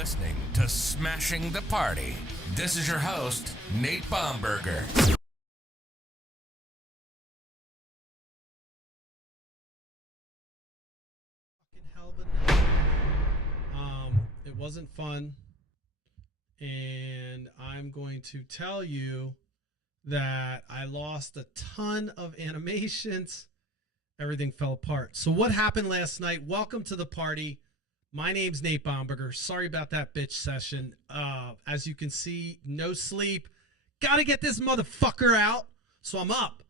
listening to Smashing the Party. This is your host, Nate Bomberger. It wasn't fun, and I'm going to tell you that I lost a ton of animations. Everything fell apart. So what happened last night? Welcome to the party. My name's Nate Bomberger. Sorry about that bitch session. As you can see, no sleep. Gotta get this motherfucker out. So I'm up.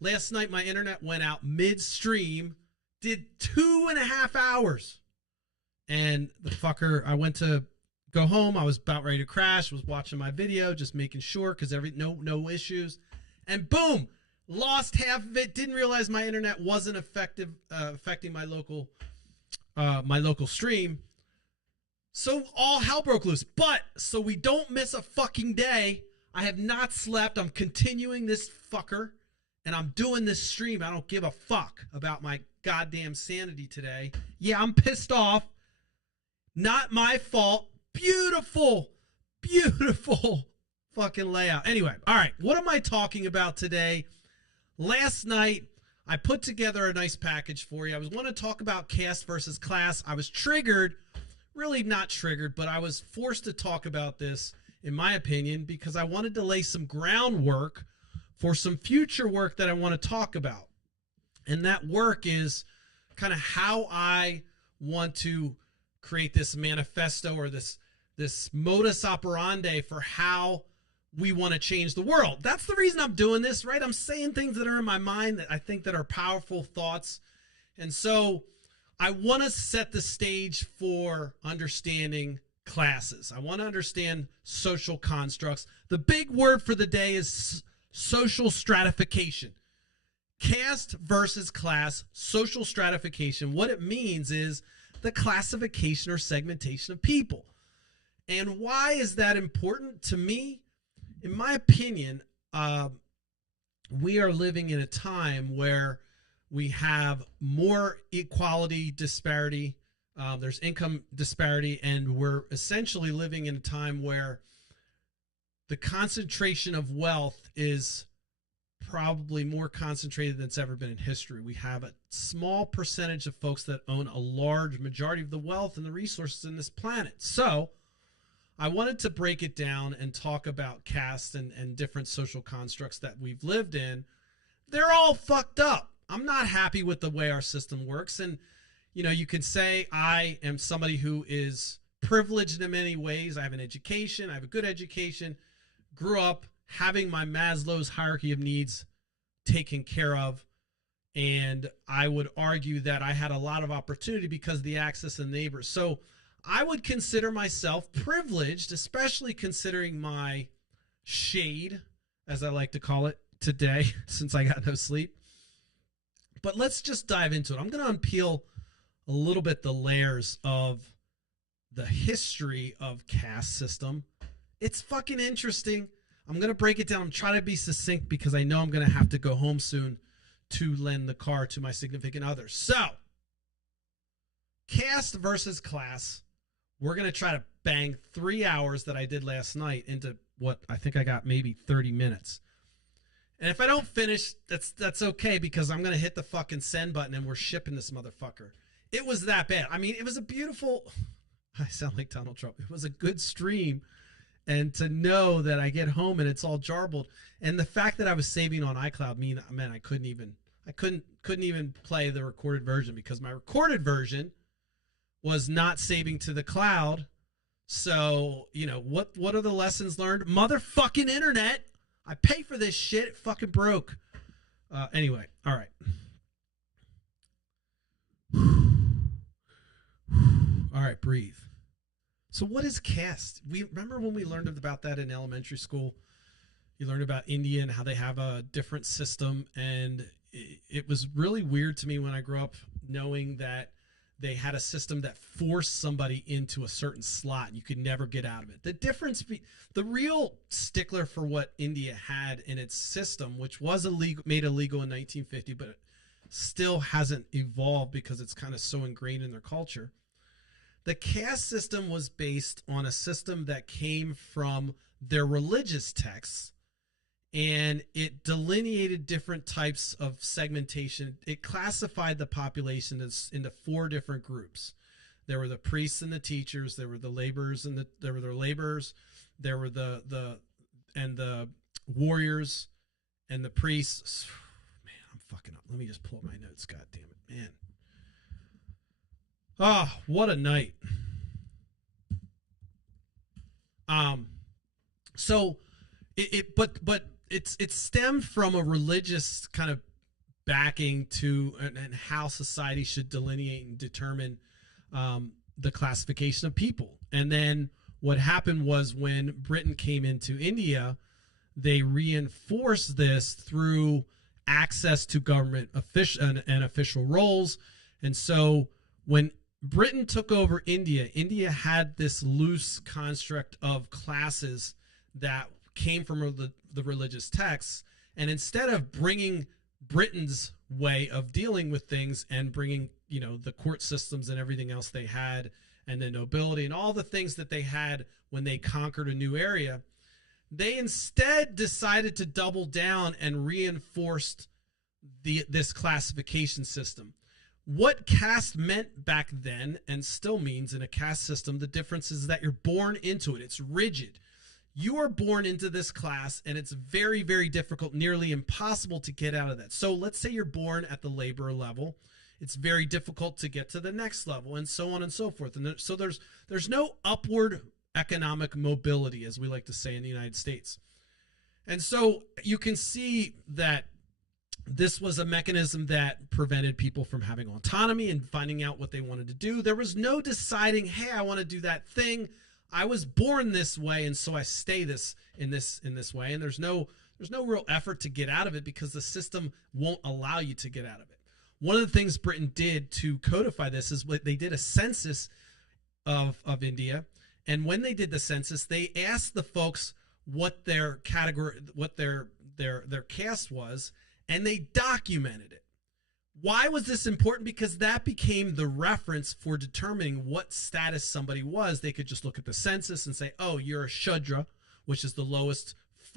Last night my internet went out midstream. Did 2.5 hours. And the fucker, I went to go home. I was about ready to crash. Was watching my video, just making sure because no issues. And boom, lost half of it. Didn't realize my internet wasn't affecting my local stream. So all hell broke loose. But so we don't miss a fucking day, I have not slept. I'm continuing this fucker, and I'm doing this stream. I don't give a fuck about my goddamn sanity today. Yeah, I'm pissed off. Not my fault. Beautiful fucking layout. Anyway, all right. What am I talking about today? Last night, I put together a nice package for you. I was want to talk about caste versus class. I was triggered, really not triggered, but I was forced to talk about this, in my opinion, because I wanted to lay some groundwork for some future work that I want to talk about. And that work is kind of how I want to create this manifesto or this modus operandi for how we want to change the world. That's the reason I'm doing this, right? I'm saying things that are in my mind that I think that are powerful thoughts. And so I want to set the stage for understanding classes. I want to understand social constructs. The big word for the day is social stratification. Caste versus class, social stratification. What it means is the classification or segmentation of people. And why is that important to me? In my opinion, we are living in a time where we have more equality disparity. There's income disparity, and we're essentially living in a time where the concentration of wealth is probably more concentrated than it's ever been in history. We have a small percentage of folks that own a large majority of the wealth and the resources in this planet. So I wanted to break it down and talk about caste and different social constructs that we've lived in. They're all fucked up. I'm not happy with the way our system works. And, you know, you can say I am somebody who is privileged in many ways. I have an education. I have a good education. Grew up having my Maslow's hierarchy of needs taken care of. And I would argue that I had a lot of opportunity because of the access and neighbors. So I would consider myself privileged, especially considering my shade, as I like to call it today, since I got no sleep. But let's just dive into it. I'm going to unpeel a little bit the layers of the history of caste system. It's fucking interesting. I'm going to break it down and try to be succinct because I know I'm going to have to go home soon to lend the car to my significant other. So, caste versus class. We're going to try to bang 3 hours that I did last night into what I think I got maybe 30 minutes. And if I don't finish, that's okay because I'm going to hit the fucking send button and we're shipping this motherfucker. It was that bad. I mean, it was a beautiful... I sound like Donald Trump. It was a good stream. And to know that I get home and it's all jarbled, and the fact that I was saving on iCloud meant I couldn't even play the recorded version because my recorded version was not saving to the cloud. So, you know, what are the lessons learned? Motherfucking internet. I pay for this shit. It fucking broke. Anyway, all right. All right, breathe. So what is caste? We remember when we learned about that in elementary school. You learned about India and how they have a different system, and it was really weird to me when I grew up knowing that they had a system that forced somebody into a certain slot. You could never get out of it. The real stickler for what India had in its system, which was made illegal in 1950, but it still hasn't evolved because it's kind of so ingrained in their culture. The caste system was based on a system that came from their religious texts, and it delineated different types of segmentation. It classified the population into four different groups. There were the priests and the teachers. There were the laborers and there were the laborers. There were the warriors and the priests. Man, I'm fucking up. Let me just pull up my notes. God damn it, man. Oh, what a night. So it stemmed from a religious kind of backing to and how society should delineate and determine the classification of people. And then what happened was when Britain came into India, they reinforced this through access to government and official roles. And so when Britain took over India, India had this loose construct of classes that came from the religious texts. And instead of bringing Britain's way of dealing with things and bringing, the court systems and everything else they had, and the nobility and all the things that they had when they conquered a new area, they instead decided to double down and reinforced this classification system. What caste meant back then, and still means in a caste system, the difference is that you're born into it. It's rigid. You are born into this class, and it's very, very difficult, nearly impossible to get out of that. So let's say you're born at the laborer level. It's very difficult to get to the next level, and so on and so forth. And so there's no upward economic mobility, as we like to say in the United States. And so you can see that this was a mechanism that prevented people from having autonomy and finding out what they wanted to do. There was no deciding, hey, I want to do that thing. I was born this way, and so I stay in this way. And there's no real effort to get out of it because the system won't allow you to get out of it. One of the things Britain did to codify this is they did a census of India, and when they did the census, they asked the folks what their category, what their caste was, and they documented it. Why was this important? Because that became the reference for determining what status somebody was. They could just look at the census and say, oh, you're a Shudra, which is the lowest,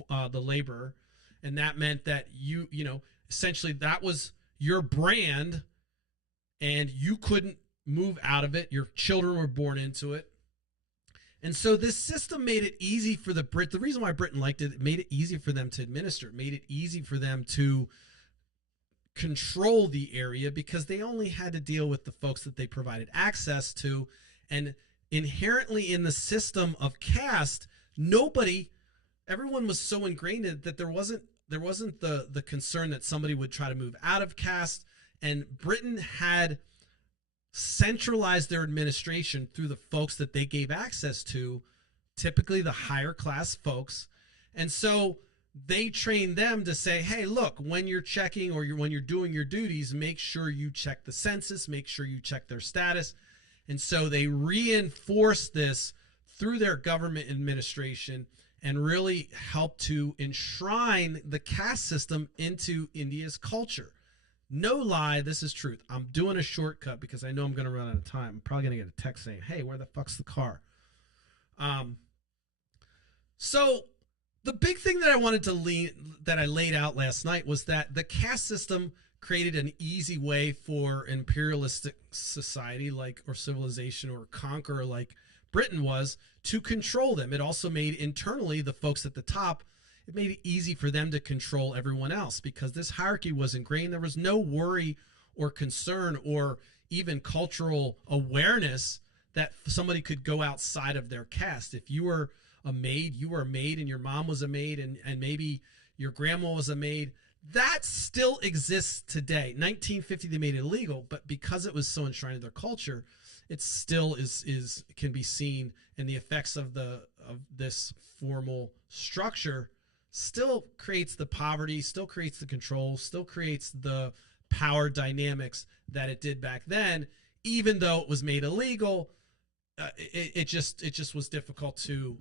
the laborer. And that meant that you essentially that was your brand and you couldn't move out of it. Your children were born into it. And so this system made it easy for the reason why Britain liked it, it made it easy for them to administer. It made it easy for them to control the area because they only had to deal with the folks that they provided access to. And inherently in the system of caste, everyone was so ingrained that there wasn't the concern that somebody would try to move out of caste. And Britain had centralized their administration through the folks that they gave access to, typically the higher class folks. And so they trained them to say, hey, look, when you're checking or when you're doing your duties, make sure you check the census, make sure you check their status. And so they reinforced this through their government administration and really helped to enshrine the caste system into India's culture. No lie, this is truth. I'm doing a shortcut because I know I'm going to run out of time. I'm probably going to get a text saying, hey, where the fuck's the car? So the big thing that I wanted to that I laid out last night was that the caste system created an easy way for imperialistic society or civilization or conqueror like Britain was to control them. It also made internally the folks at the top, it made it easy for them to control everyone else because this hierarchy was ingrained. There was no worry or concern or even cultural awareness that somebody could go outside of their caste. If you were a maid, you were a maid, and your mom was a maid, and maybe your grandma was a maid. That still exists today. 1950, they made it illegal, but because it was so enshrined in their culture, it still can be seen, and the effects of this formal structure still creates the poverty, still creates the control, still creates the power dynamics that it did back then. Even though it was made illegal, it just was difficult to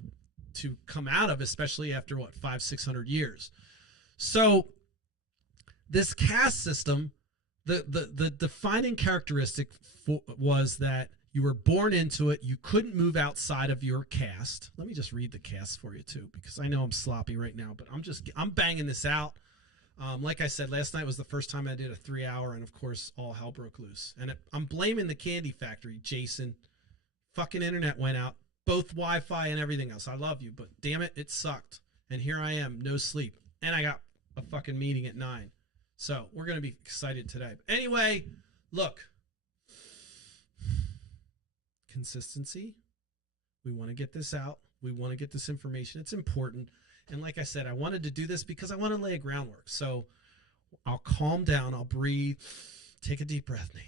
come out of, especially after 500-600 years. So this caste system, the defining characteristic was that You were born into it. You couldn't move outside of your caste. Let me just read the caste for you too, because I know I'm sloppy right now, but I'm banging this out. Like I said, last night was the first time I did a 3-hour, and of course, all hell broke loose. And I'm blaming the candy factory, Jason. Fucking internet went out, both Wi-Fi and everything else. I love you, but damn it, it sucked. And here I am, no sleep, and I got a fucking meeting at 9. So we're gonna be excited today. But anyway, look, consistency. We want to get this out. We want to get this information. It's important. And like I said, I wanted to do this because I want to lay a groundwork. So I'll calm down. I'll breathe. Take a deep breath, Nate.